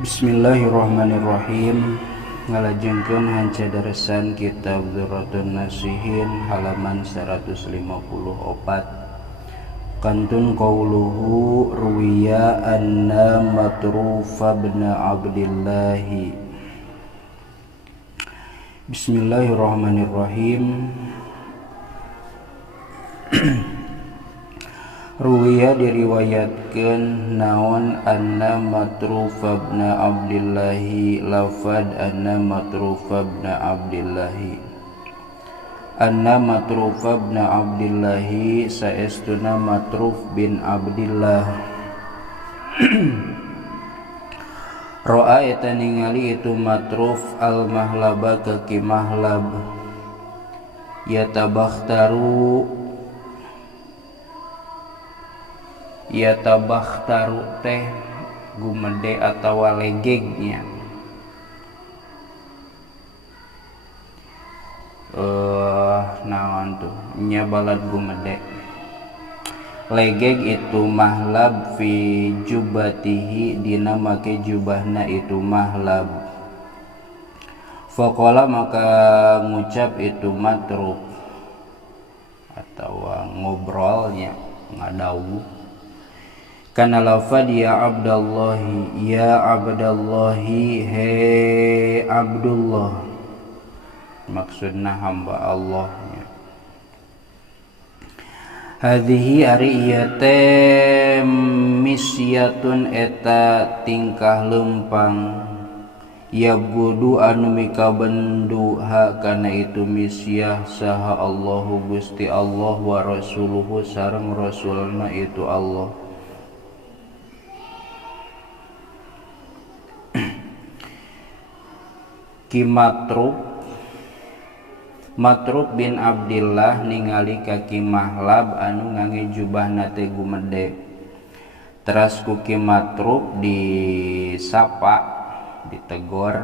Bismillahirrahmanirrahim. Ngalajengkeun hanca daresan kitab Dzurratun Nasihin halaman 154. Kantun qauluhu ruwiya anna Matruf bin Abdillah. Bismillahirrahmanirrahim. Ruwiya diriwayatkeun naon anna Matruf bin Abdillah, lafad anna Matruf bin Abdillah. Anna Matruf bin Abdillah saestuna Matruf bin Abdillah. Ro'a eta ningali itu Matruf al-mahlaba ke mahlab. Yatabakhtaru teh gumede atawa legegnya. Naon tuh nya balad gumede. Legeg itu mahlab fi jubatihi dina make jubahna itu mahlab. Faqala maka ngucap itu Matruf atawa ngobrolnya ngadawu. Kana lafad ya Abdallahi, ya Abdallahi, he Abdullah, maksudna hamba Allahnya. Hadhihi ari ieu teh misyatun eta tingkah lempang, yabgudu anu mikabendu ha kana itu misyah saha Allahu Gusti Allah wa rasuluhu sareng rasulna itu Allah. Ki Matruf bin Abdillah ningali ka Ki Mahlab anu ngangge jubahna teh gumede. Teras ku Ki Matruf disapa, ditegor,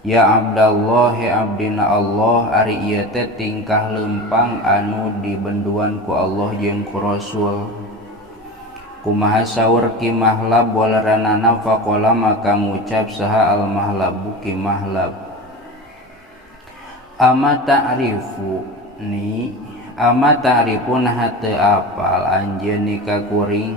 ya Abdallah, he abdina Allah, ari ieu teh tingkah lempang anu dibenduan ku Allah jeung ku Rasul. Kumaha saur Ki Mahlab walaranana faqala maka ngucap saha al mahlabu Ki Mahlab, ama ta'rifu nah teu apal anjeun nika kuring.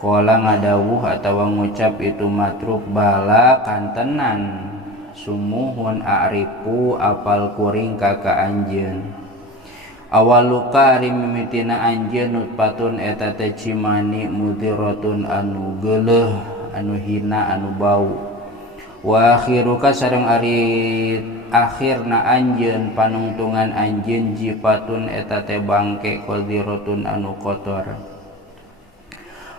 Qala ngadawuh atawa ngucap itu Matruf, bala kantenan sumuhun a'rifu apal kuring ka anjeun. Awaluka ari mimitina anjeun nutpatun eta teh cimani mudiratun anu geuleuh, anu hina, anu bau. Wa akhiruka sareng ari akhirna anjeun panungtungan anjeun jipatun eta teh bangke qadiratun anu kotor.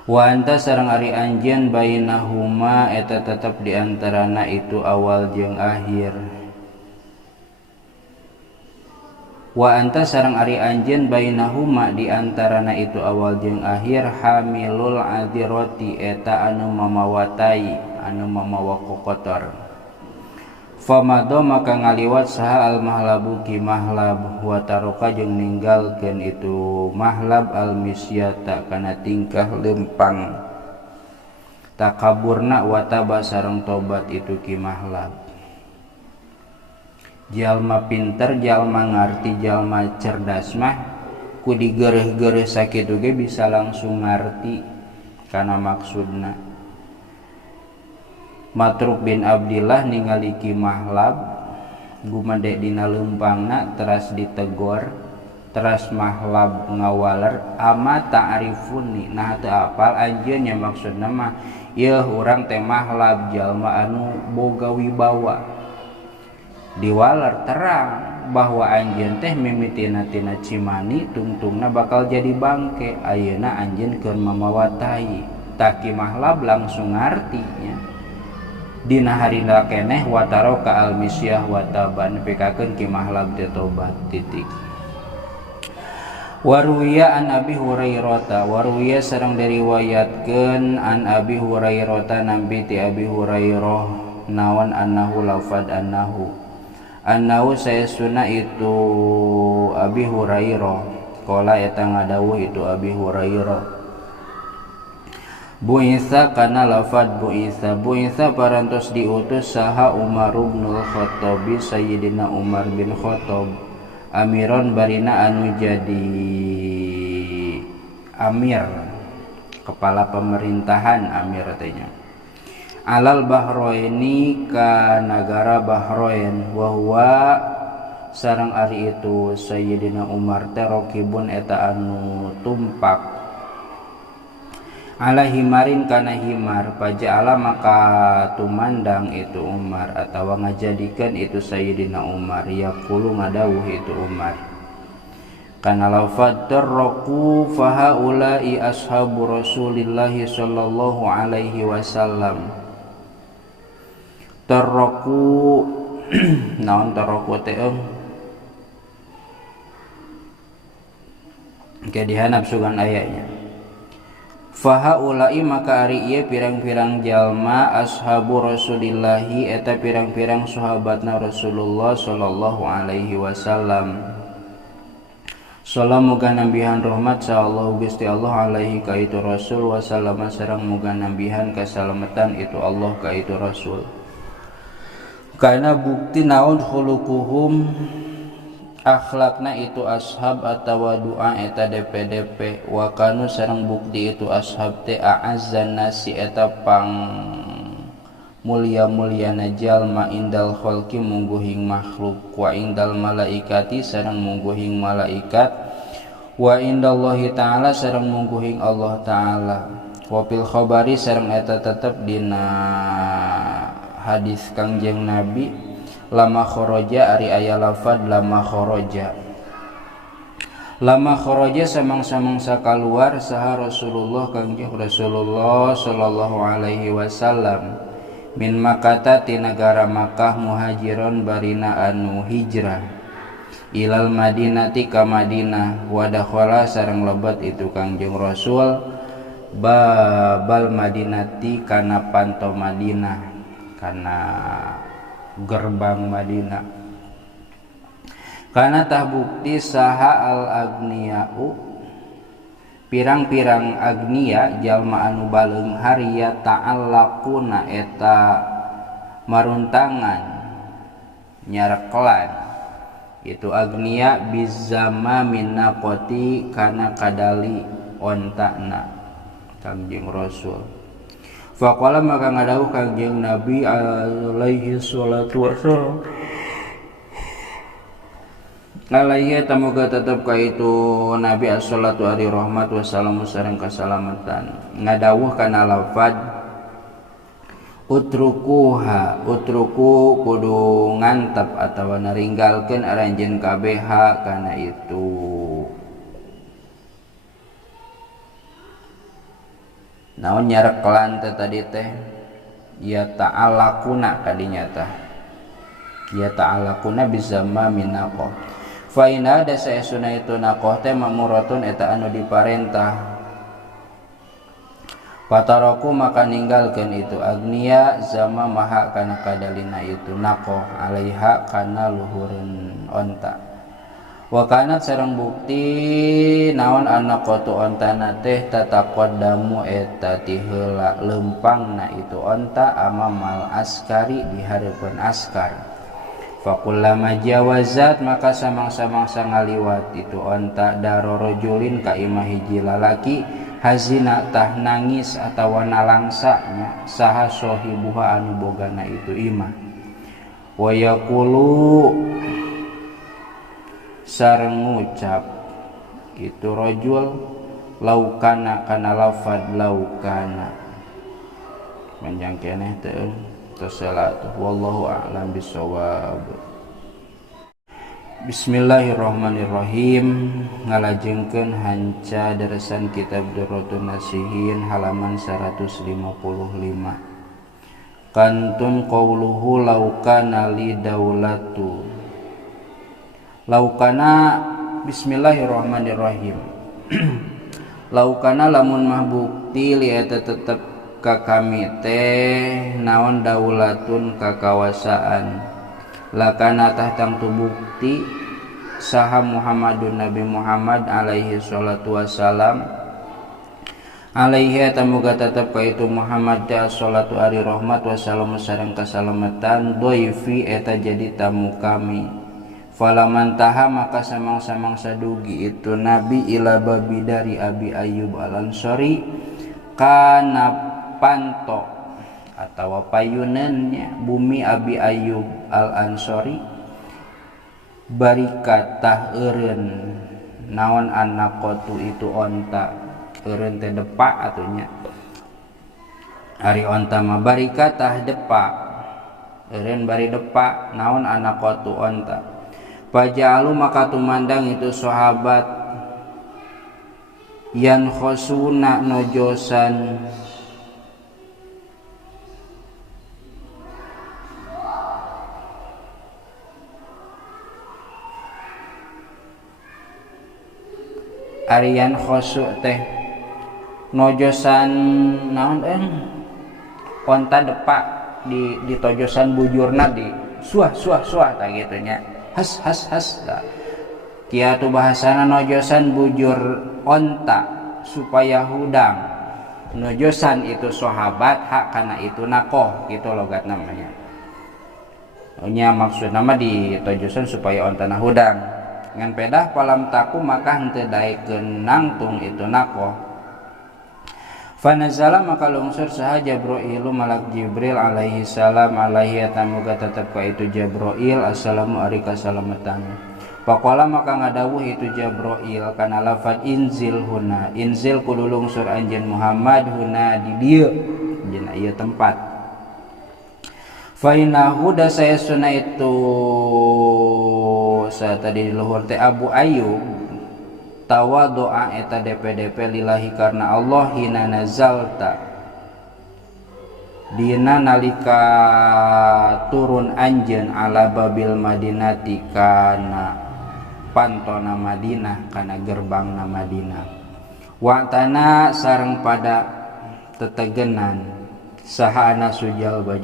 Wa anta sareng ari anjeun bainahuma eta tetep diantarana itu awal jeung akhir. Wa anta sareng ari anjeun bainahuma diantarana itu awal jeung akhir hamilul adirati eta anu mamawatai, anu mamawa kotor. Famado maka ngaliwat saha al mahlabu Ki Mahlab wa taroka jeung ninggalkeun itu Mahlab al misyata kana tingkah lempang. Takaburna wa taba sareng tobat itu Ki Mahlab. Jalma pinter, jalma ngarti, jalma cerdas mah ku digereh-gereh sakitu ge bisa langsung ngarti kana maksudna. Matruf bin Abdillah ningali Ki Mahlab gumede dina leumpangna teras ditegor, teras Mahlab ngawaler, ama ta'rifuni nah teu apal anjeun nya maksudna mah ieu urang teh Mahlab jalma anu boga wibawa. Diwaler terang bahwa anjeun teh mimitina tina cimani tungtungna bakal jadi bangke, ayeuna anjeun keur mamawatai. Tak Ki Mahlab langsung ngartinya dina harina keneh wataroka al misyah wa taban pikakeun Ki Mahlab teh tobat titik. Waruwiya an Abi Hurairah, waruwiya sareng diriwayatkeun an Abi Hurairah nampi ti Abi Hurairah naon annahu lafad annahu saestuna itu Abi Hurairah qala eta ngadawuh itu Abi Hurairah Bu'itsa kana lafad bu'itsa parantos diutus saha Umar bin Khattab Sayyidina Umar bin Khattab amiron barina anu jadi amir kepala pemerintahan amir tanya alal Bahraini ka negara Bahrain wa sareng ari itu Sayyidina Umar teh rokibun eta anu tumpak ala himarin kana himar paja'ala maka tumandang itu Umar atawa ngajadikan itu Sayyidina Umar yaqulu ngadawuh itu Umar kana lafad tarraku fahaula'i ashabu Rasulillahi sallallahu alaihi wasallam tarraku naon tarraku teh ke dihanap sugan ayatnya fahaulai maka ari ieu pirang-pirang jalma ashabu Rasulillahi eta pirang-pirang sahabatna Rasulullah sallallahu alaihi wasallam salam muga nambihan rahmat sallallahu Gusti Allah alaihi ka itu Rasul wasallam sareng muga nambihan kasalamatan itu Allah ka itu Rasul kana bukti naon khuluquhum akhlakna itu ashab atawa doa eta DP wa kanu sareng bukti itu ashab teh a'azzan nasi eta pang mulia-muliana jalma indal khalqi mungguhing makhluk wa indal malaikati sareng mungguhing malaikat wa indallahi ta'ala sareng mungguhing Allah ta'ala wa fil khabari sareng eta tetep dina hadis Kangjeng Nabi lama kharaja ari aya lafad lama kharaja samang-samangsa kaluar saha Rasulullah Kangjeng Rasulullah sallallahu alaihi wasallam min Makkah ti negara Makkah muhajiron barina anu hijrah ilal Madinati ka Madinah wa dakhala sareng lebat itu Kangjeng Rasul babal Madinati kana panto Madinah kana gerbang Madinah karena tah bukti saha al agniyau pirang-pirang agniya jalma anu baleung haria ta'allaquna eta maruntangan nyareklan itu agniya bizama minnaqoti kana kadali ontana Kangjeng Rasul faqala maka ngadawuh Kangjeng Nabi alaihi salatu wassalam alaihi tamoga tetep ka itu Nabi as-salatu ari rahmat wassalamu sareng kasalamatan ngadawuh kana lafad utruku kudu ngantep atawa naringgalkeun aranjeun kabeh kana itu naon nyareklan teh tadi teh ya ta'alaquna kadinya tah ya ta'alaquna bizamma minaqah fa inna da saesuna itu naqah teh mamuratun eta anu diparentah pataraku maka ninggalkeun itu agniya zama maha kana kadalina itu naqah alaiha kana luhureun onta wa kanat sareng bukti naon anaqatu ontana teh tataqaddamu eta ti heula lempangna itu onta amamal askari di hareupeun askar fakullama jawazat maka samang-samangsa ngaliwat itu onta darorojulin ka imah hiji lalaki hazina tah nangis atawa nalangsanya saha sohibuha anu bogana itu imah wa yaqulu sareng ngucap itu rajul laukana kana lafad laukana panjang keneh teh salatu wallahu a'lam bissawab. Bismillahirrahmanirrahim ngalajengkeun hanca darasan kitab Durratun Nasihin halaman 155 kantun qauluhu laukana li daulatu laukana bismillahirrahmanirrahim laukana lamun mah bukti li eta tetep ka kami teh naon daulatun kakawasaan lakana tahtang tu bukti saha Muhammadun Nabi Muhammad alaihi salatu wassalam alaihi atamuga tetep ka itu Muhammad ta salatu ari rahmat wassalamu sareng kasalamatan dhaifi eta jadi tamu kami. Falaman taha maka samang-samang sadugi itu Nabi ila babi dari Abi Ayyub al-Ansari kana panto atau payunannya bumi Abi Ayyub al-Ansari barikatah eureun naon anakotu itu onta eureun teh depa atunya ari onta mah barikatah depa eureun bari depa naon anakotu onta pajalu maka tumandang itu sahabat yan khosuna nojosan arian khosu teh nojosan naon onta depa di tojosan bujurna di suah tah kitu nya has kiatu bahasana nojosan bujur onta supaya hudang nojosan itu sahabat hak kana itu nakoh gitu logat namanya nya maksud nama di tojosan supaya onta na hudang ngan pedah palam taku maka henteu daekeun nangtung itu nakoh. Fanazala maka lungsur saha Jabroilu malak Jibril alaihi salam alaihi atamuga tetep ka itu Jabroil assalamu ari kasalamatan. Faqala maka ngadawuh itu Jabroil kana lafaz inzil huna inzil kudu lungsur anjeun Muhammad huna di dieu anjeun ieu tempat. Fa innahu da sayasuna itu saat tadi luhur teh Abu Ayyub tawadu'a eta DP lillahi karena Allah hina nazalta dina nalika turun anjeun ala babil madinati kana pantona Madinah kana gerbangna Madinah wa'tana sareng pada tetegenan sahana sujalba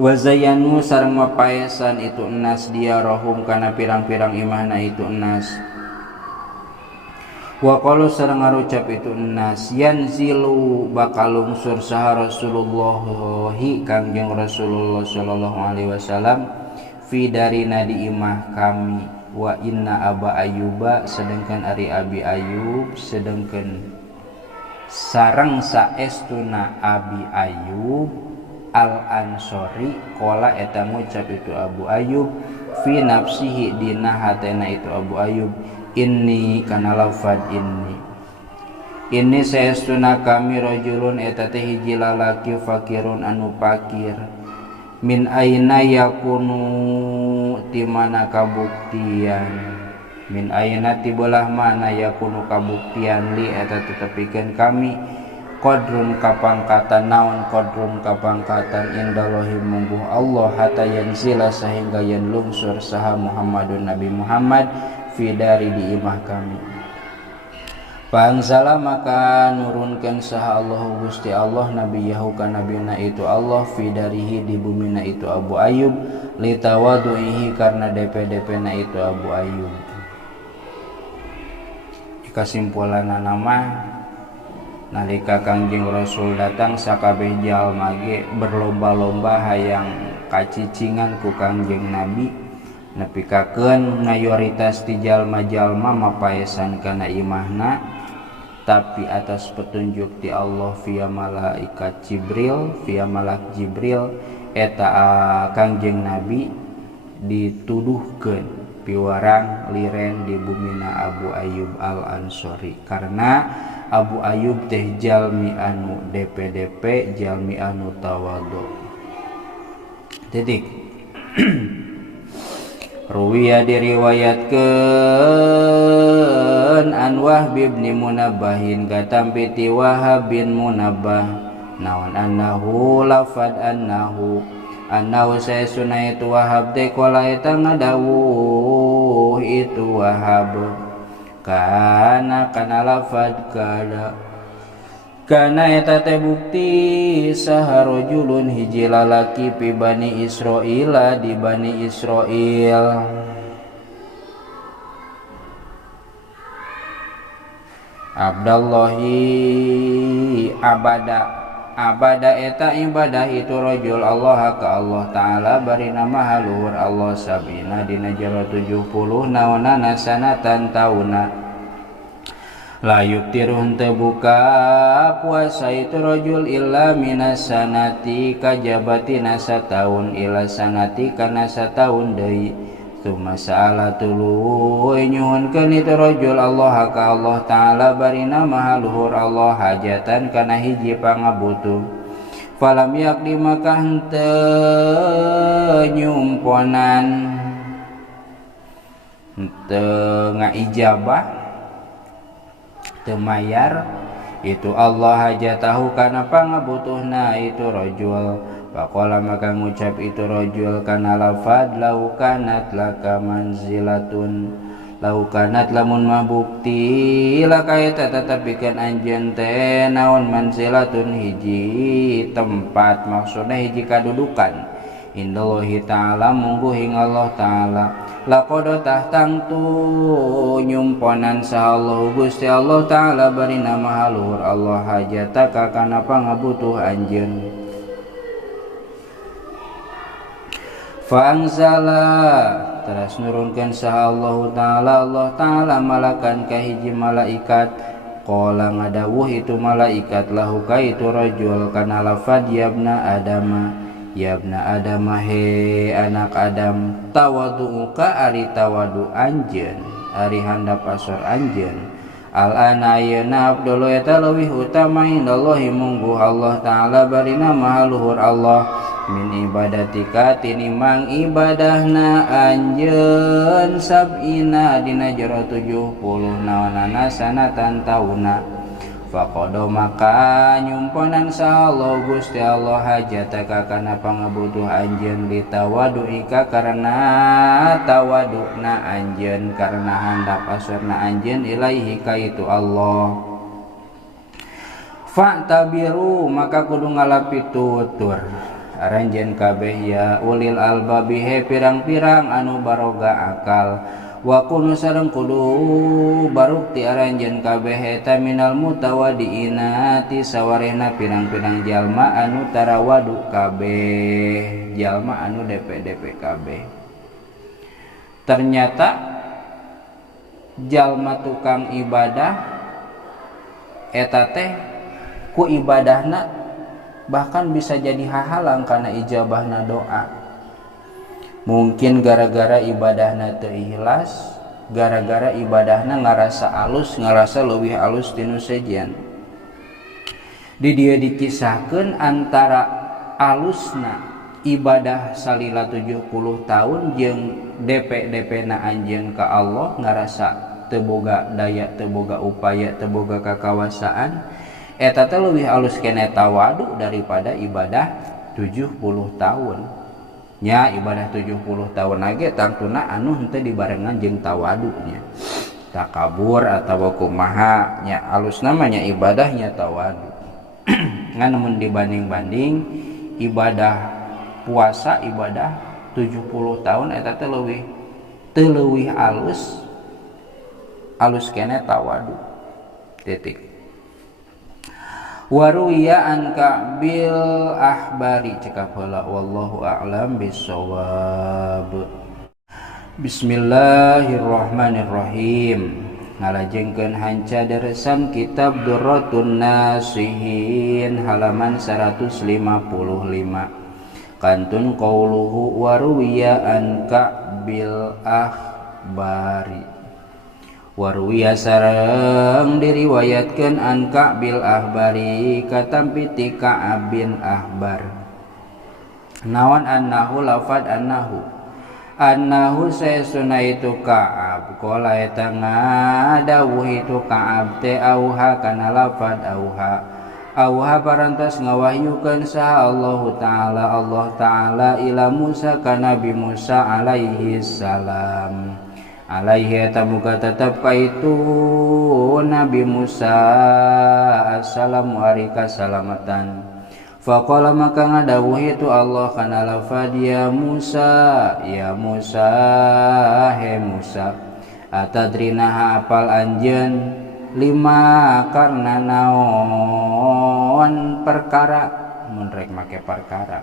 wazayanu sareng mapaesan itu enas dia rohum kana pirang-pirang imahna itu enas wa qalu sareng ngarucap itu enas yanzilu bakal lungsur saha Rasulullah Kangjeng Rasulullah sallallahu alaihi wasallam fi darina di imah kami wa inna Aba Ayyuba sedengkeun ari Abi Ayyub sedengkeun sareng saestuna Abi Ayyub al-Ansori kola eta ngucap itu Abu Ayyub fi nafsihi dina hatena itu Abu Ayyub inni kana lafad inni saestuna kami rajulun eta teh hiji lalaki fakirun anu pakir min aina yakunu ti mana kabuktian min aina ti belah mana yakunu kabuktian li eta tetepikeun kami qadrun kapangkatan naon qadrun kapangkatan indallahi mungguh Allah hatta yanzila sehingga yen lungsur saha Muhammadun Nabi Muhammad fi dari di imah kami Pangzala maka nurunkan saha Allah Gusti Allah Nabi Yahu ka nabina itu Allah fi darihi di bumina itu Abu Ayyub litawaduihi karena DP na itu Abu Ayyub kesimpulanna nama nalika Kangjeng Rasul datang sakabeh jalma ge berlomba-lomba hayang kacicingan ku Kangjeng Nabi nepikakeun mayoritas ti jalma-jalma mapaesan kana imahna tapi atas petunjuk ti Allah via malaikat Jibril via malak Jibril eta Kangjeng Nabi dituduhkeun piwarang liren di bumina Abu Ayyub al-Ansori karena Abu Ayyub teh jalmi anu DP jalmi anu tawadhu titik ruwiya diriwayatkeun an Wahb bin Munabbahin katampi ti Wahab bin Munabbah naon annahu lafad annahu saya sunai itu Wahab teh qala eta ngadawuh itu Wahab kana lafad kana eta teh bukti saha rajulun hiji lalaki pi Bani Israil di Bani Israil Abdallahi abada eta ibadah itu rajul Allah ka Allah Ta'ala bari nama haluhur Allah sabina dina jaro 70 naonana sanatan tauna layuk tiruh teu buka puasa itu rajul illa minas sanati kajabati nasa taun ila sanati kana sataun deui Tuma sa'ala tuluy nyuhunkeun itu rajul Allah ka Allah Ta'ala barina mahaluhur Allah hajatan kana hiji pangabutuh falam yakdi maka henteu nyumponan henteu ngaijabah teu mayar itu Allah hajatahu kana pangabutuhna itu rajul Faqala maka ngucap itu rajul kana lafad laukanat laka manzilatun laukanat lamun mah bukti laka eta tetepikeun anjeun teh naon manzilatun hiji tempat maksudna hiji kadudukan indallahi ta'ala mungguhing Allah Ta'ala laqad tahtangtu nyumponan sahallahu Gusti Allah Ta'ala barina mahaluhur Allah hajataka kana pangabutuh anjeun Fa'anzala teras nurunkan saha Allah Ta'ala malakan kahiji malaikat qala ngadawuh itu malaikat lahu ka itu rajul kana lafad yabna adama he anak Adam tawadu'uka ari tawadu anjeun ari handap asor anjeun al-ana ayeuna abdullu eta leuwih utama indallahi mungguh Allah Ta'ala barina mahaluhur Allah min ibadatika tinimang ibadahna anjeun sab'ina dina jero 70 naonana sanatan tauna faqada maka nyumponan sahallahu Gusti Allah hajataka kana pangabutuh anjeun litawaduika karena tawadukna anjeun karena handap asorna anjeun ilaihi ka itu Allah fa'tabiru maka kudu ngalapi tutur aranjeun kabeh ya ulil albabi he pirang-pirang anu baroga akal wa kunu sareng kudu barukti aranjeun kabeh eta minal mutawadiina ti sawarehna pirang-pirang jalma anu tarawadu kabeh jalma anu DP kabeh ternyata jalma tukang ibadah eta teh ku ibadahna bahkan bisa jadi hahalang karena ijabahna doa mungkin gara-gara ibadahna teu ikhlas gara-gara ibadahna ngarasa alus ngarasa leuwih alus tinu sejen di dieu dikisahkeun antara alusna ibadah salila 70 tahun jeung DP-na anjeun ka Allah ngarasa teu boga daya teu boga upaya teu boga kakawasaan eta teh leuwih alus kene tawadu daripada ibadah 70 tahun nya ibadah 70 tahun lagi tangtuna anu henteu dibarengan jeung tawadunya takabur atawa kumaha nya alus namanya ibadahnya tawadu ngan mun dibanding-banding ibadah puasa ibadah 70 tahun eta teh leuwih alus kene tawadu titik waruya an Ka'bil ahbari cekap heula wallahu a'lam bissawab. Bismillahirrahmanirrahim. Ngalajengkeun hanca deresan kitab Durratun Nasihin halaman 155. Kantun qauluhu waruya an Ka'bil ahbari. Warwiya sareng diriwayatkeun an Ka'bil ahbari katampiti Ka'ab bin Ahbar nawan annahu lafad annahu saesuna itu Ka'ab qala eta ngadawuh itu Ka'ab teh auha kana lafad auha parantos ngawahyukeun saha Allah Ta'ala ila Musa ka Nabi Musa alaihi salam alaihi eta muga tetep ka itu Nabi Musa assalamu alika salamatan faqala maka ngadawuh itu Allah kana lafad ya Musa he Musa atadrinaha apal anjeun lima karena naon perkara mun rek make perkara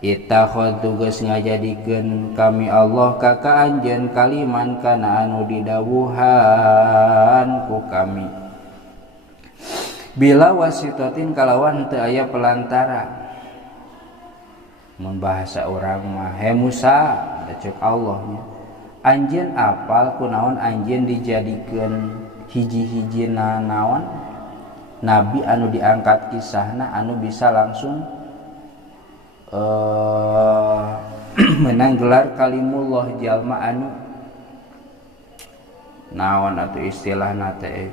ittakhadtu geus ngajadikeun kami Allah ka anjeun kaliman kana anu didawuhan ku kami bila wasitotin kalawan teu aya pelantara mun bahasa urang mah he Musa da ceuk Allah nya anjeun apal kunaon anjeun dijadikeun hiji-hijina naon nabi anu diangkat kisahna anu bisa langsung menang gelar kalimullah jalma anu naon atuh istilahna teh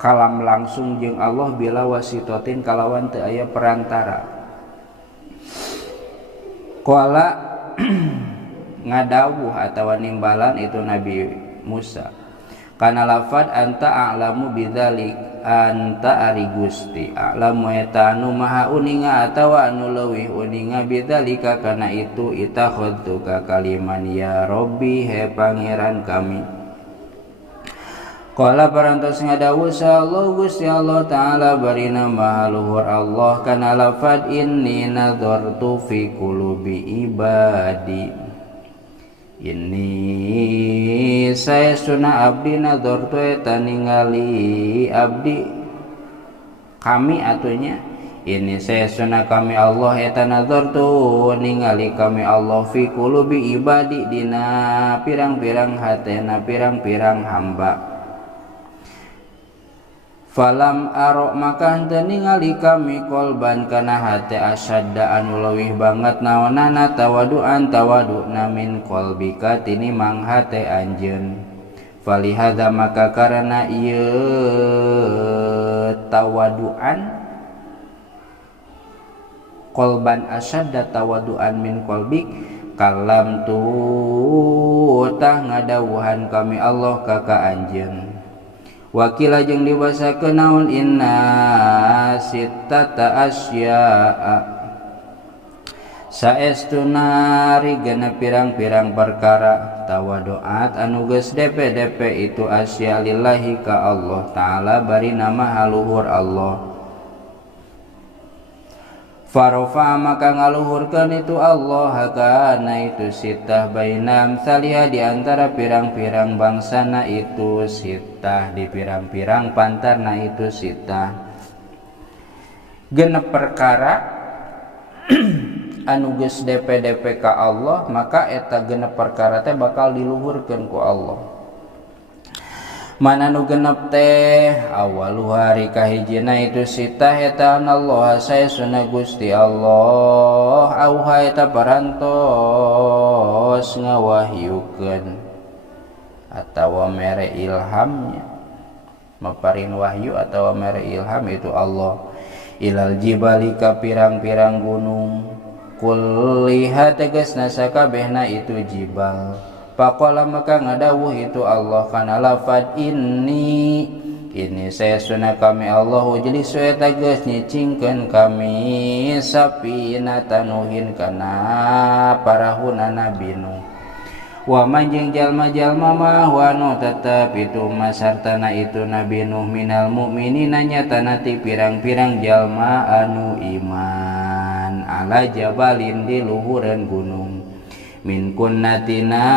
kalam langsung jeung Allah bila wasitotin kalawan teu aya perantara qala ngadawuh atawa nimbalan itu Nabi Musa kana lafad anta a'lamu bidzalik anta ari Gusti a'lamu eta anu maha uninga atawa anu leuwih uninga bidzalika kana itu itakhadtu ka kaliman ya Rabbi he pangeran kami qala parantos ngadawuh Allah Gusti Allah taala barina maha luhur Allah kana lafad inni nadartu fi qulubi ibadi ini saya sunah abdi nadortu eta ningali abdi kami atunya ini saya sunah kami Allah eta nadortu ningali kami Allah fi qulubi ibadi dina pirang-pirang hatena pirang-pirang hamba falam arok maka henteu ningali kami kolban kana hate asyadda anu leuwih banget naonana tawaduan tawaduna min qalbika tini mang hate anjeun falihadza maka karena ieu tawaduan kolban asyadda tawaduan min qalbik kalam tu tah ngadawuhan kami Allah ka anjeun wakila jeung dibasakeun naon inna sittata asya'a saestuna rigana pirang-pirang perkara tawaduat anu geus depe-depe itu asya lillahi ka Allah taala bari nama haluhur Allah farofa maka ngaluhurkeun itu Allah kana itu sitah bainam saliha di antara pirang-pirang bangsana itu sitah di pirang-pirang pantarna itu sitah genep perkara anu geus DP ka Allah maka eta genep perkara teh bakal diluhurkeun ku Allah mana nu genep teh awalu hari kahijina itu sitah eta Allah saya sunah Gusti Allah auha eta parantos ngawahyukeun atawa mere ilhamnya maparin wahyu atawa mere ilham itu Allah ilal jibali ka pirang-pirang gunung kulliha tegasna sakabehna itu jibal faqala maka ngadawuh itu Allah kana lafad ini saya sunah kami Allah ujlis eta geus nyicingkeun kami sapina tanuhin kana parahuna Nabi Nuh wa manjing jalma-jalma mah wanu tetep itu masartana itu Nabi Nuh minal mukminina nyatana ti pirang-pirang jalma anu iman ala jabalin di luhureun gunung min kunnatina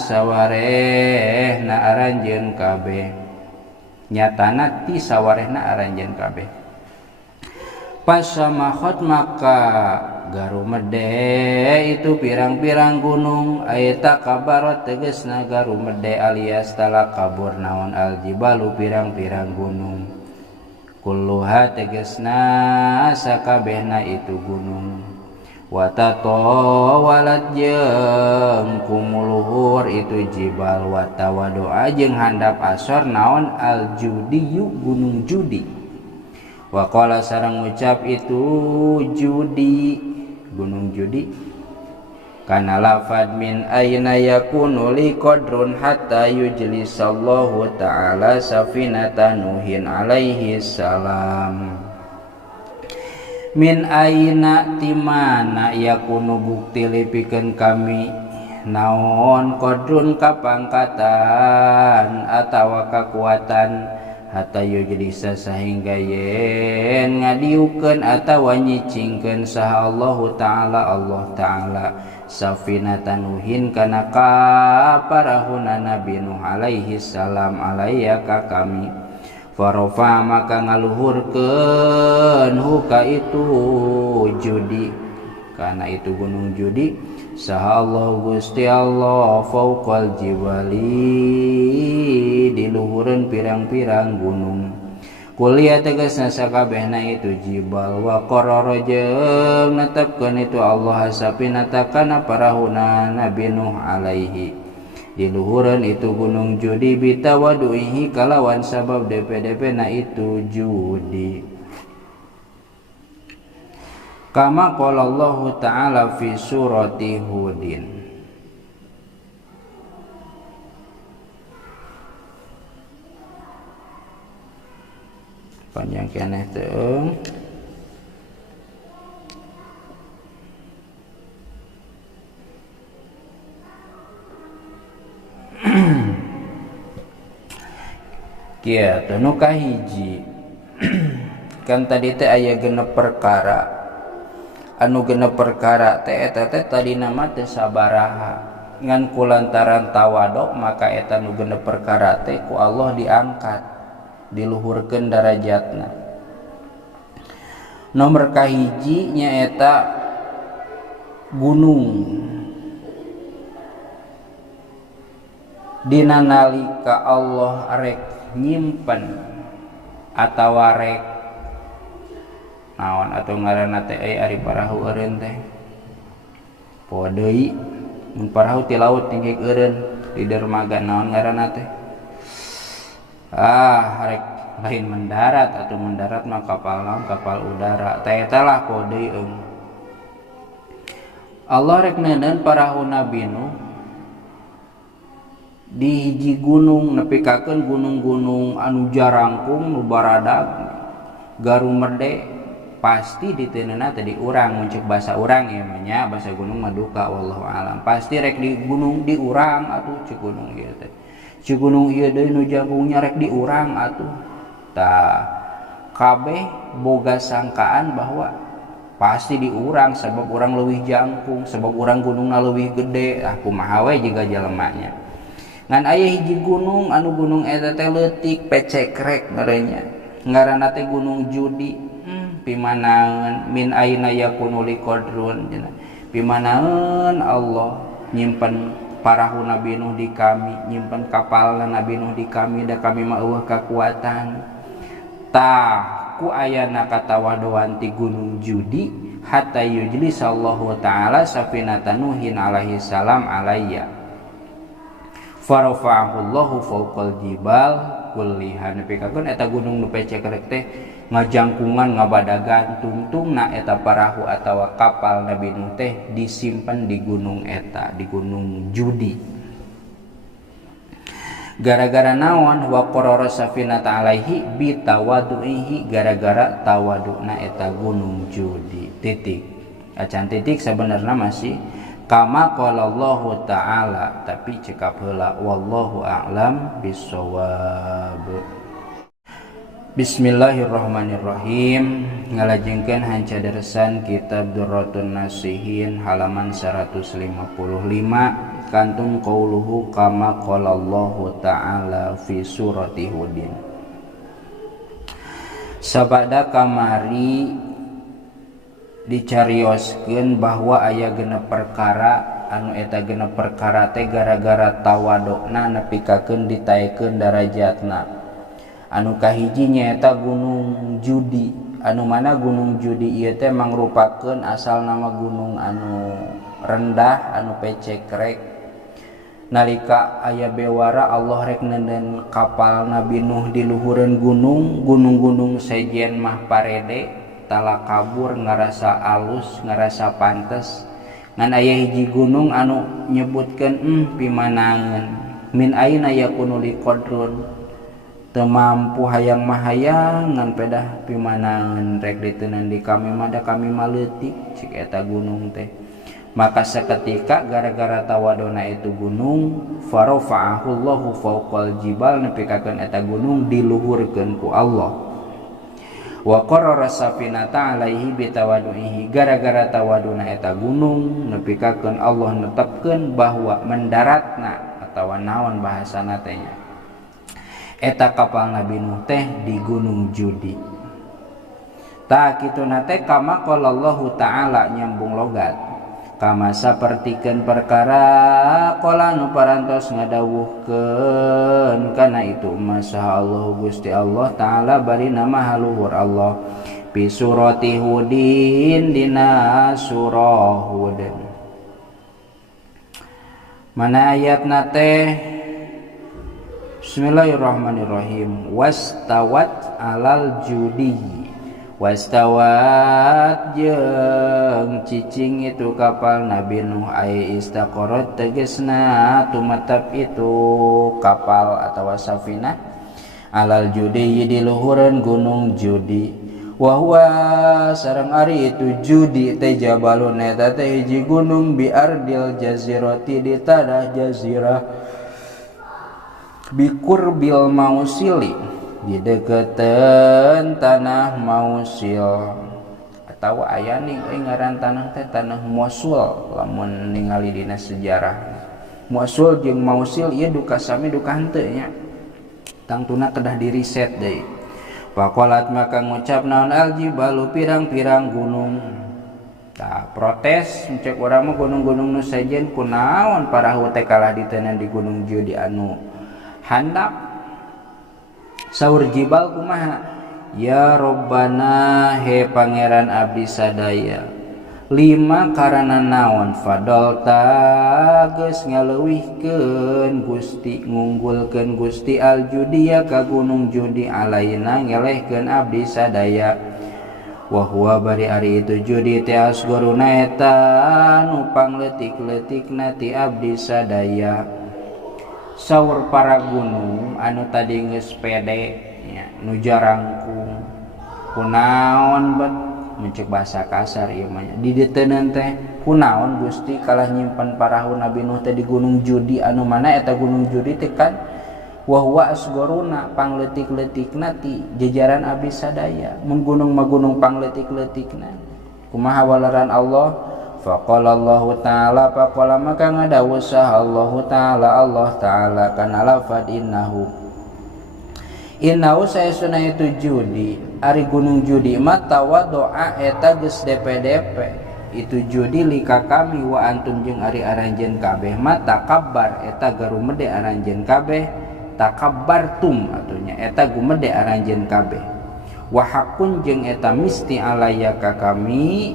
sawarehna aranjeun kabeh nyatana ti sawarehna aranjeun kabeh pasamahot maka garumede itu pirang-pirang gunung ayata kabarot tegesna garumede alias tala kabur naon aljibalu pirang-pirang gunung kulluha tegesna sakabehna itu gunung watato walat jeung kumuluhur itu jibal watawadoa jeung handap asor naon aljudiyu gunung judi waqala sareng ngucap itu judi gunung judi kana lafad min aina yakunu li qadrun hatta yujlisallahu ta'ala safinata nuhin alaihi salam min aina timana yakunu bukti lipikeun kami naon qadrun kapangkatan atawa kakuatan hatta yujlisa sehingga yen ngadiukeun atawa nyicingkeun saha Allah Ta'ala safinatan nuhin kana kaparahuna Nabi Nuh alaihi salam alaiya ka kami farofa maka ngaluhurkeun huka itu judi karena itu gunung judi saha Allah Gusti Allah fauqal jibali di luhureun pirang-pirang gunung kuliah tegasna sakabehna itu jibal wa qarara jeung netepkeun itu Allah sapinata kana parahuna Nabi Nuh alaihi di luhureun itu gunung judi bitawaduhi kalawan sabab DP na itu judi kama qala Allah Ta'ala fi surati Hudin panjang keneh teu kieu nu kahiji kan tadi teh aya genep perkara anu genep perkara teh eta teh tadi nama teh sabaraha ngan kulantaran tawaduk maka eta nu genep perkara teh ku Allah diangkat diluhurkeun darajatna nomor kahiji nyaeta gunung dina nalika Allah rek nyimpen atawa rek naon atuh ngaranna teh ari parahu eureun teh poe deui mun parahu ti laut tinggi eureun di dermaga naon ngaranna teh rek lain mendarat atau mendarat mah kapal naon kapal udara teh eta lah poe deui Allah rek neuneun parahu Nabi Nuh di hiji gunung nepikakeun gunung-gunung anu jarangkung nu baradag garu merde pasti diteunana tadi urang muncul bahasa urang ya nya bahasa gunung maduka wallahu alam pasti rek di gunung di urang atuh ci gunung ieu teh ci gunung ieu deui nu jangkungnya rek di urang atuh tah kabeh boga sangkaan bahwa pasti di urang sebab urang leuwih jangkung sebab urang gunungna leuwih gede kumaha we jiga jelemanya ngan aya hiji gunung anu gunung eta teh leutik pecekrek ngarannya ngaranna teh gunung judi pimanaeun min aina yakunu liqadrun pimanaeun Allah nyimpen parahu Nabi Nuh di kami nyimpen kapalna Nabi Nuh di kami da kami mah eueuh kakuatan tah ku ayana katawadoan ti gunung judi hatta yujlis Allah Ta'ala safinatan Nuhin alaihi salam alayya farafa'ahu Allahu fawqal jibal kullihan pikakeun eta gunung nu pecekrek teh ngajangkungan ngabadagan tungtungna eta parahu atawa kapal Nabi Nuh teh disimpen di gunung eta di gunung judi gara-gara naon wa qarara safinata alaihi bi tawaduhi gara-gara tawaduna eta gunung judi titik acan titik sebenarnya masih kama qala Allah Ta'ala tapi cekap heula wallahu a'lam bissawab. Bismillahirrahmanirrahim. Ngalajengkeun hancadaresan kitab Durratun Nasihin halaman 155 kantun qauluhu kama qala Allah Ta'ala fi surati Hudin. Sabada kamari dicarioskeun bahwa aya genep perkara anu eta genep perkara teh gara-gara tawadukna nepikakeun ditaekeun darajatna. Anu kahiji nyaeta gunung judi anu mana gunung judi ieu teh mangrupakeun asal nama gunung anu rendah anu pecekrek nalika aya bewara Allah rek neuneun kapal Nabi Nuh di luhureun gunung-gunung sejen mah parede tala kabur ngarasa alus ngarasa pantes ngan aya hiji gunung anu nyebutkeun pimanaeun min aina yakunu liqadrun teu mampu hayang mahayang ngan pedah pimanaeun rek diteunan di kami mah da kami mah leutik cik eta gunung teh Maka seketika gara-gara tawadona itu gunung farafa'ahu Allahu fawqal jibal nepikakeun eta gunung diluhurkeun ku Allah. Wa qarrara safinata alaihi bitawaduhi gara-gara tawaduna eta gunung nepikakeun Allah netepkeun bahwa mendaratna atawa naon bahasana teh nya eta kapal Nabi Nuh teh di gunung Judi. Tah kituna teh kama qala Allah taala nyambung logat kama sapertikeun perkara qala nu parantos ngadawuhkeun kana itu masya Allah Gusti Allah taala bari nama haluhur Allah fi surati Hudin dina surah Hud. Mana ayatna teh Bismillahirrahmanirrahim wastawat alal judi wastawat jeung cicing itu kapal Nabi Nuh ai istaqarat tegesna tumatap itu kapal atau safinah alal judi di luhureun gunung Judi wa huwa sareng ari itu Judi teh jabalun eta teh hiji gunung bi ardil jazirati di tanah jazirah bikur bil mausili di deketan tanah Mausil atau aya ngaran tanah teh tanah Mosul lamun ningali dina sejarah Mosul jeung Mausil ieu duka sami duka henteu nya tangtuna kedah di riset deui. Faqalat maka ngucap naon aljibalu pirang-pirang gunung tah protes cek urang mah gunung-gunung nu sajen kunaon parahu teh kalah diteunan di gunung Judi anu handap. Saur jibal kumaha ya Rabbana he pangeran abdi sadaya lima karana naon fadolta geus ngaleuwihkeun Gusti ngunggulkeun Gusti al Judiya ka gunung Judi alaina ngelehkeun abdi sadaya wa huwa bari ari itu Judi teh asgoruna eta nu pangleutik-leutikna ti abdi sadaya. Saur para gunung anu tadi geus pede nya nu jarangkung kunaon bet mencek bahasa kasar ieu mah di diteuneun teh kunaon Gusti kalah nyimpen parahu Nabi Nuh teh di gunung Judi anu mana eta gunung Judi teh kan wa huwa asgoruna pangleutik-leutikna ti jajaran abdi sadaya mun gunung mah gunung pangleutik-leutikna kumaha walaran Allah. Faqala Allah ta'ala faqala maka ngadawuh sah Allah ta'ala kana lafad innahu saestuna itu Judi ari gunung Judi mah tawaddoa eta geus DP-DP itu Judi lika kami wa antum jeung ari aranjeun kabeh mah takabbar eta garumede aranjeun kabeh takabbartum atunya eta gumede aranjeun kabeh wa hakun jeung eta misti alaya ka kami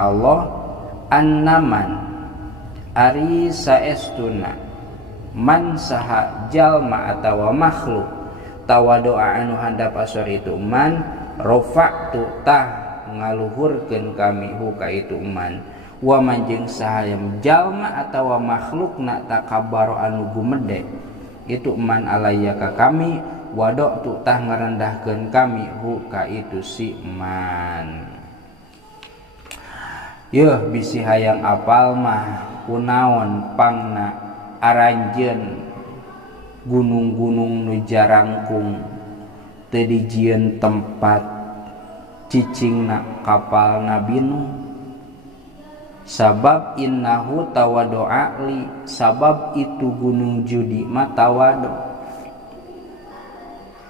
Allah annaman ari saestuna man saha jalma atawa makhluk tawadoa anu handap asor itu man rofa'tu tah ngaluhurkeun kami hu ka itu man wa man jeung saha jalma atawa makhlukna takabaro anu gumede itu man alaya ka kami wada'tu tah ngarendahkeun kami hu ka itu si man. Yeuh bisi hayang apal mah kunaon pangna aranjeun gunung-gunung nu jarangkung teu dijieun tempat cicingna kapal Nabi Nuh sabab innahu tawadoa li sabab itu gunung Judi mah tawado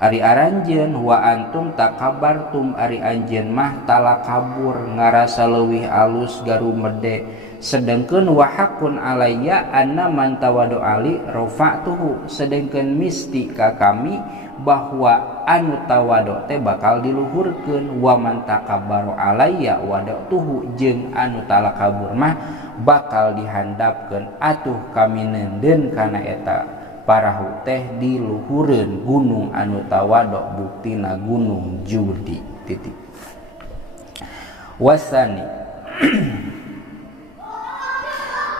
ari aranjeun wa antum takabartum ari anjeun mah talakabur ngarasa leuwih alus garumede sedengkeun wa hakun alayya anna man tawadu ali rafa'tuhu sedengkeun misti ka kami bahwa anu tawadu teh bakal diluhurkeun wa man takabbaru alayya wadatuhu jeung anu talakabur mah bakal dihandapkeun atuh kami neundeun kana eta parahu teh di luhureun gunung anu tawadok buktina gunung Judi titik wasani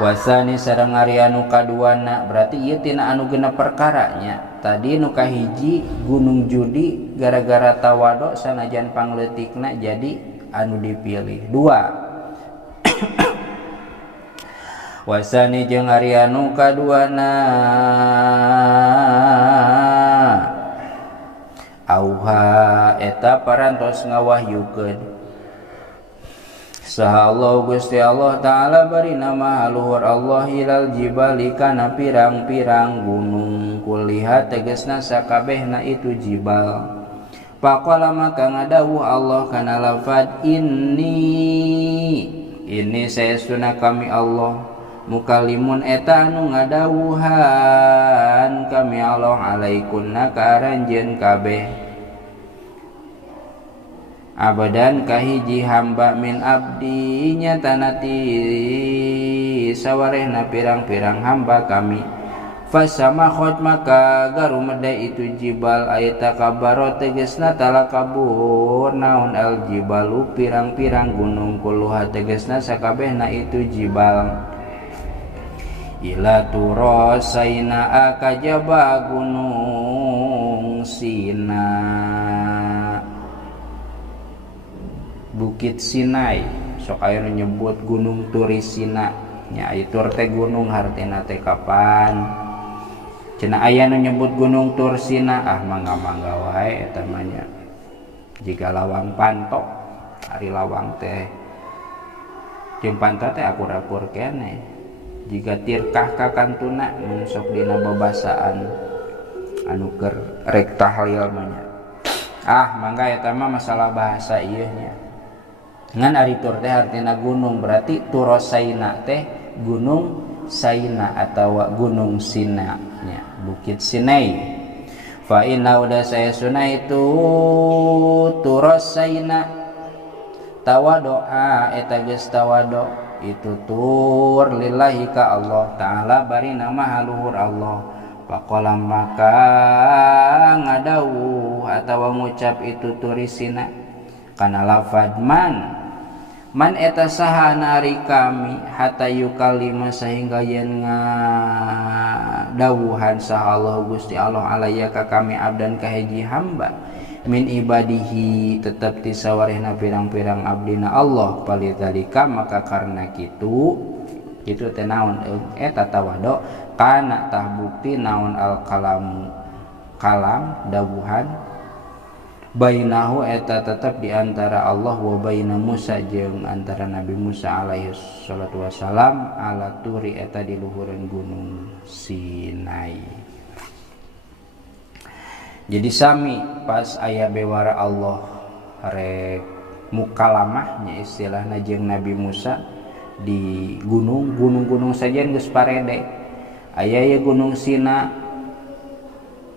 wasani sareng ari anu kaduana berarti ieu tina anu genep perkaranya tadi nu kahiji gunung Judi gara-gara tawadok sanajan pangleutikna jadi anu dipilih dua Wasani jeung ari anu kaduana auha eta parantos ngawahyukeun saha Allah Gusti Allah Ta'ala bari nama haluhur Allah ilal jibali kana pirang-pirang gunung kuliha tegasna sakabehna itu jibal. Faqala maka ngadawuh Allah kana lafad ini saestuna kami Allah mukalimun eta anu ngadawuhan kami Allah alaikunna ka aranjeun kabeh abadan kahiji hamba min abdi nyatanati sawarehna pirang-pirang hamba kami. Fasamakhot maka garumeda itu jibal ayata kabaro tegesna tala kabur naon al jibalu pirang-pirang gunung kuluha tegesna sakabehna itu jibal ila turosaina akajaba gunung Sina Bukit Sinai sok aya nyebut gunung Turisina nya itu teh gunung hartina teh kapan cenah aya nu nyebut gunung Tursina mangga-mangga wae eta mah nya jika lawang pantok ari lawang teh jeung panto teh akur-akur keneh jika tirkah ka kantuna mun sok dina babasaan anu keur rek tahlil mah nya mangga eta mah masalah bahasa ieu nya ngan ari tur teh artina gunung berarti Turosaina teh gunung Saina atau gunung Sina nya Bukit Sinai. Fa inna udah saya sunah itu Turosaina tawadoa eta geus tawado itu tur lillahi ka Allah Ta'ala bari nama haluhur Allah. Faqala maka ngadawuh atawa ngucap itu Turisina kana lafad man eta saha nari kami hatta yukalima sehingga yen ngadawuhan saha Allah Gusti Allah alaya ka kami abdan ka hiji hamba min ibadihi tetep ti sawarehna pirang-pirang abdina Allah palidzalika maka karena kitu itu teh naon eta tawado kana tah bukti naon al kalam dawuhan bainahu eta tetap di antara Allah wa baina Musa jeung antara Nabi Musa alaihi salatu wasalam ala turi eta di luhureun gunung Sinai. Jadi sami pas aya bewara Allah rek mukalamahnya istilahna jeung Nabi Musa di gunung-gunung saja geus parede. Aya ya gunung Sina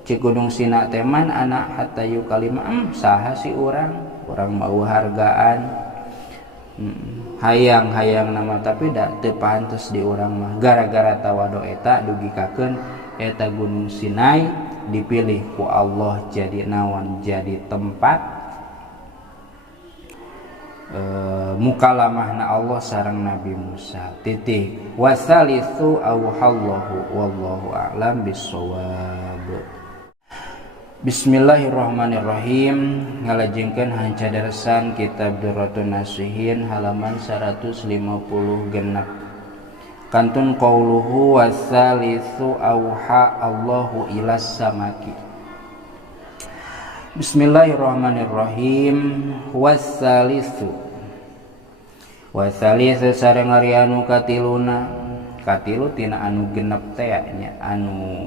cik gunung Sina teman anak hatta yukalima saha si urang mau hargaan hayang nama tapi da teu pantes di urang mah gara-gara tawado eta dugikakeun eta gunung Sinai dipilih ku Allah jadi naon jadi tempat mukalamahna Allah sareng Nabi Musa titik wasalitsu awhallahu wallahu a'lam bissawab. Bismillahirrahmanirrahim. Ngalajengkeun hancadaresan kitab Durratun Nasihin halaman 150 genep. Kantun qauluhu wasalitsu auha Allahu ilas samaki. Bismillahirrahmanirrahim. Wasalitsu sareng ari anu katiluna katilu tina anu genep teh nya anu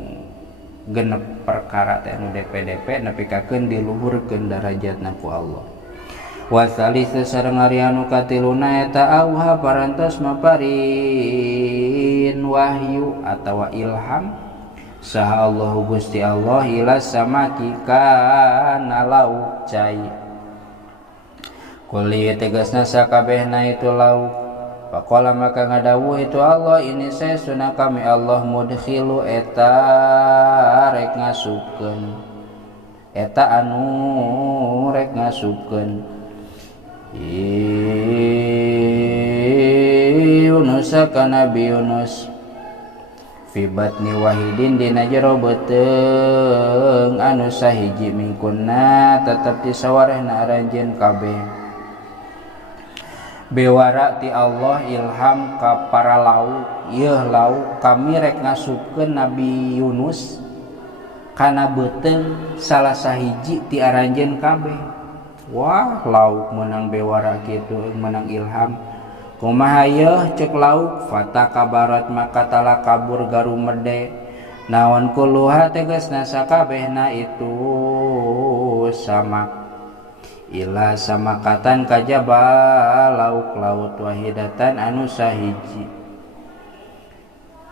genep perkara teh anu DP nepikakeun diluhurkeun darajatna ku Allah. Wasalis sareng ari anu katiluna eta auha parantos maparin wahyu atawa ilham saha Allah Gusti Allah ila samaki kana lauk cai kuli tegasna sakabehna itu lauk. Faqala maka ngadawuh itu Allah ini saya sunah kami Allah mudkhilu eta rek ngasupkeun eta anu rek ngasupkeun Yunus ka Nabi Yunus fi batni wahidin dina jero beuteung anu sahiji mingkunna tetep di sawarehna aranjeun kabeh bewara ti Allah ilham ka para lauk, yeuh lauk kami rek ngasupkeun Nabi Yunus kana beuteung salah sahiji ti aranjeun kabeh. Wah, lauk menang bewara kitu, menang ilham. Kumaha yeuh ceuk lauk, fatakabarat maka tala kabur garumede. Naon kuluha tegasna sakabehna itu sama ila samakatan kajaba lauk laut wahidatan anu sahiji.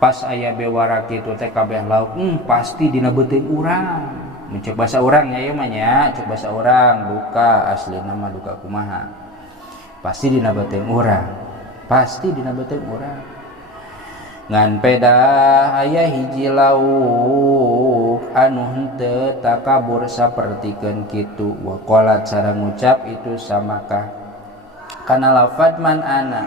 Pas aya bewara kitu teh kabeh lauk pasti dina beuteung urang. Mencek basa urang nya ieu mah nya, cek basa urang duka aslina mah duka kumaha. Pasti dina beuteung urang. Pasti dina beuteung urang. Ngan pedah aya hiji lauk anu henteu takabur sapertikeun kitu wa qalat sareng ngucap itu samakah kana lafad man ana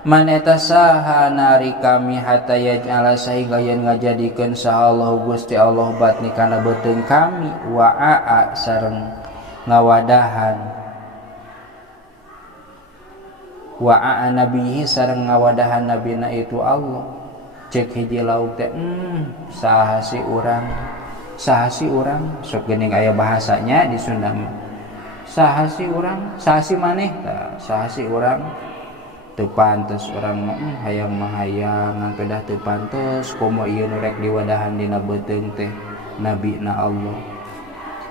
man eta saha nari kami hatta yaj'ala sahingga yen ngajadikeun saha Allah Gusti Allah batni kana beuteung kami wa aa sareng ngawadahan wa aa nabihi sareng ngawadahan nabina itu Allah. Cek hiji lauk teh saha si urang sok geuning aya bahasanya di Sunda mah saha si urang saha si maneh saha si urang teu pantes urang mah hayang mah hayang ngan pedah teu pantes komo ieu nu rek diwadahan dina beuteung teh nabina Allah.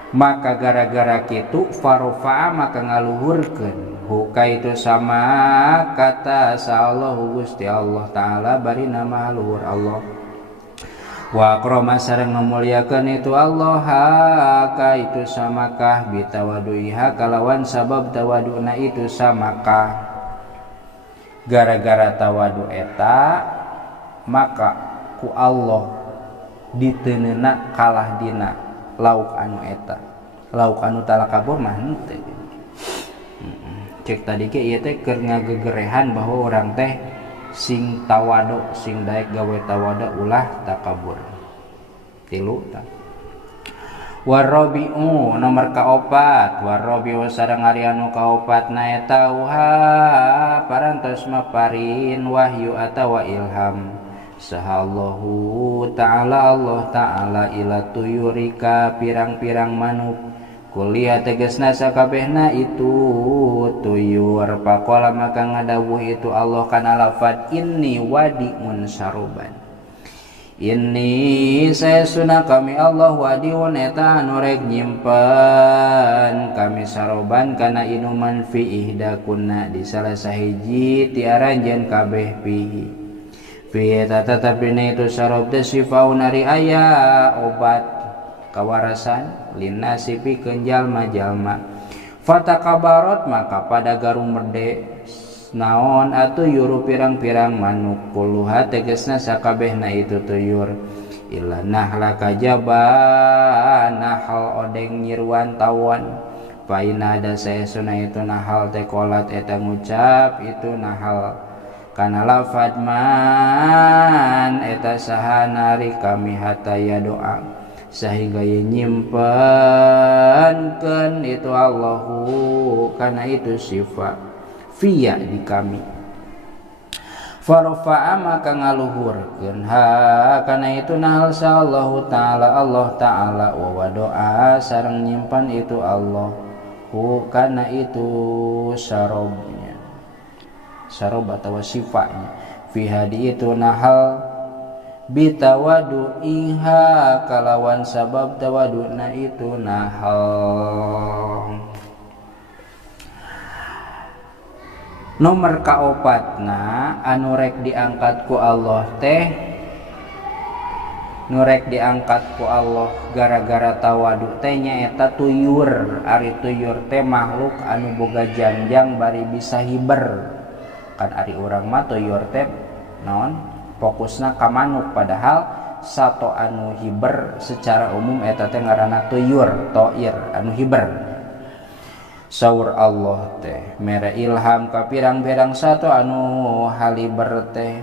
Maka gara-gara kitu farofa maka ngaluhurkeun huka itu sama kata sallahu Gusti Allah taala bari nama luhur Allah wa akrama sareng ngamuliakeun itu Allah ka itu samakah bitawaduiha kalawan sabab tawaduna itu samakah. Gara-gara tawadu eta maka ku Allah diteunena kalah dina lauk anu eta. Lauk anu tala kabur mah henteu. Cek tadi ke ieu teh keur ngagegerehan bahwa orang teh sing tawadu sing daek gawe tawadu ulah takabur. 3 tah. Warabi'u nomor kaopat warabi'u sareng ari anu kaopatna eta uha parantos maparin wahyu atawa ilham saha Allahu ta'ala Allah ta'ala ila tuyurika pirang-pirang manuk kuliah tegasna sakabehna itu tuyur pakola maka ngadawuh itu Allah kana lafad inni wadi'un saroban inni saesuna kami Allah wadi'un eta anu rek nyimpen kami saroban kana inuman fi ihdakunna di salah sahiji ti aranjeun kabeh pihi fi tatapina itu sarob teh sifaun ari aya obat kawarasan linnasi pikeun jalma-jalma fatakabarot maka pada garumerde naon atuh yuru pirang-pirang manuk kuluha tegasna sakabehna itu tuyur illa nahla kajaba nahal odeng nyirwan tawan paina ada saesuna itu nahal teh qolat eta ngucap itu nahal kana lafad man eta saha nari kami hataya doa sehingga ye nyimpenkeun itu Allahu kana itu sifat fiya di kami farofa'a maka ngaluhurkeun ha kana itu nahal sa Allahu ta'ala Allah ta'ala wa doa sareng nyimpan itu Allah hu kana itu sarobnya sarob atau sifatnya fi hadi itu nahal bitawadu iha kalawan sabab tawaduna itu nahal. Nomor kaopatna anu rek diangkat ku Allah teh nurek diangkat ku Allah gara-gara tawadu teh nyaeta tuyur. Ari tuyur teh makhluk anu boga jangjang bari bisa hiber. Kan ari urang mah tuyur teh naon fokusna ka manuk, padahal sato anu hiber secara umum eta teh ngaranna tuyur, toir anu hiber. Saur Allah teh mere ilham ka pirang-pirang sato anu haliber teh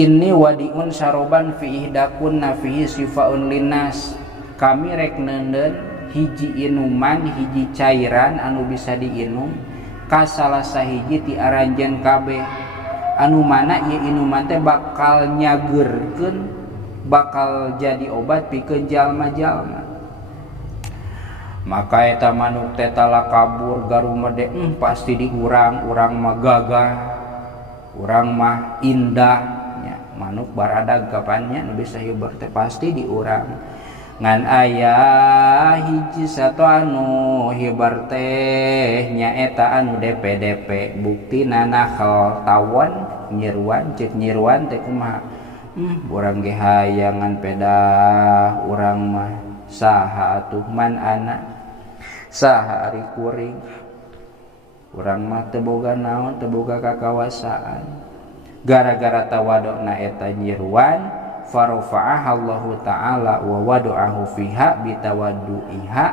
inni wadiun saroban fi ihdakunna fihi sifaun linnas. Kami rek neundeun hiji inuman, hiji cairan anu bisa diinum ka salah sahiji ti aranjeun kabeh anu mana ieu inuman teh bakal nyageurkeun bakal jadi obat pikeun jalma-jalma. Maka eta manuk teh tala kabur garumede pasti di urang mah gagah, urang mah indah nya. Manuk baradag kapannya nu bisa hiber teh pasti di urang. Ngan aya hiji sato anu hiber teh nyaeta anu DP buktina nakal tawon nyiruan ceuk nyiruan teh kumaha urang ge hayangan pedah urang mah saha atuh man anak saha ari kuring urang mah teu boga naon teu boga kakawasaan gara-gara tawadona eta nyiruan farafa'aha Allahu ta'ala wa wada'ahu fiha bitawaddu'iha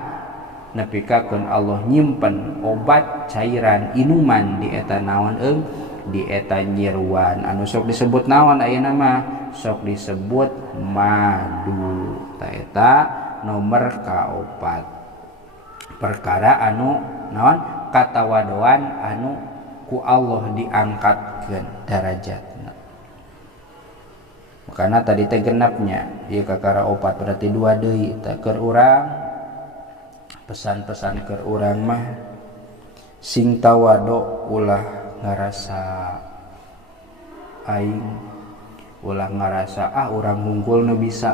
nepikakeun Allah nyimpen obat cairan inuman di eta naon di eta nyiruan anu sok disebut naon ayeuna mah sok disebut madu eta nomor kaopat perkara anu naon katawadoan anu ku Allah diangkatkeun darajatna. Makana tadi teh genapnya ieu kakara opat berarti 2 deui teh keur urang pesan-pesan keur urang mah sing tawado ulah ngarasa aing ulah ngarasa urang hungkul nu bisa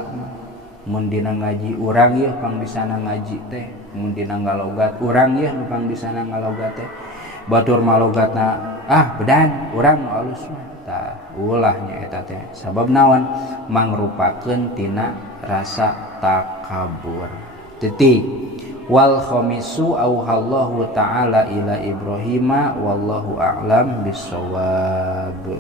mun dina ngaji urang ieu pang bisana ngaji teh mun dina ngalogat urang ieu nu pang bisana ngalogat teh batur malogatna bedan urang nu alus mah tah ulah nya eta teh sabab naon mangrupakeun tina rasa takabur. Titik wal khamisu auhallahu ta'ala ila Ibrahima wallahu a'lam bissawab.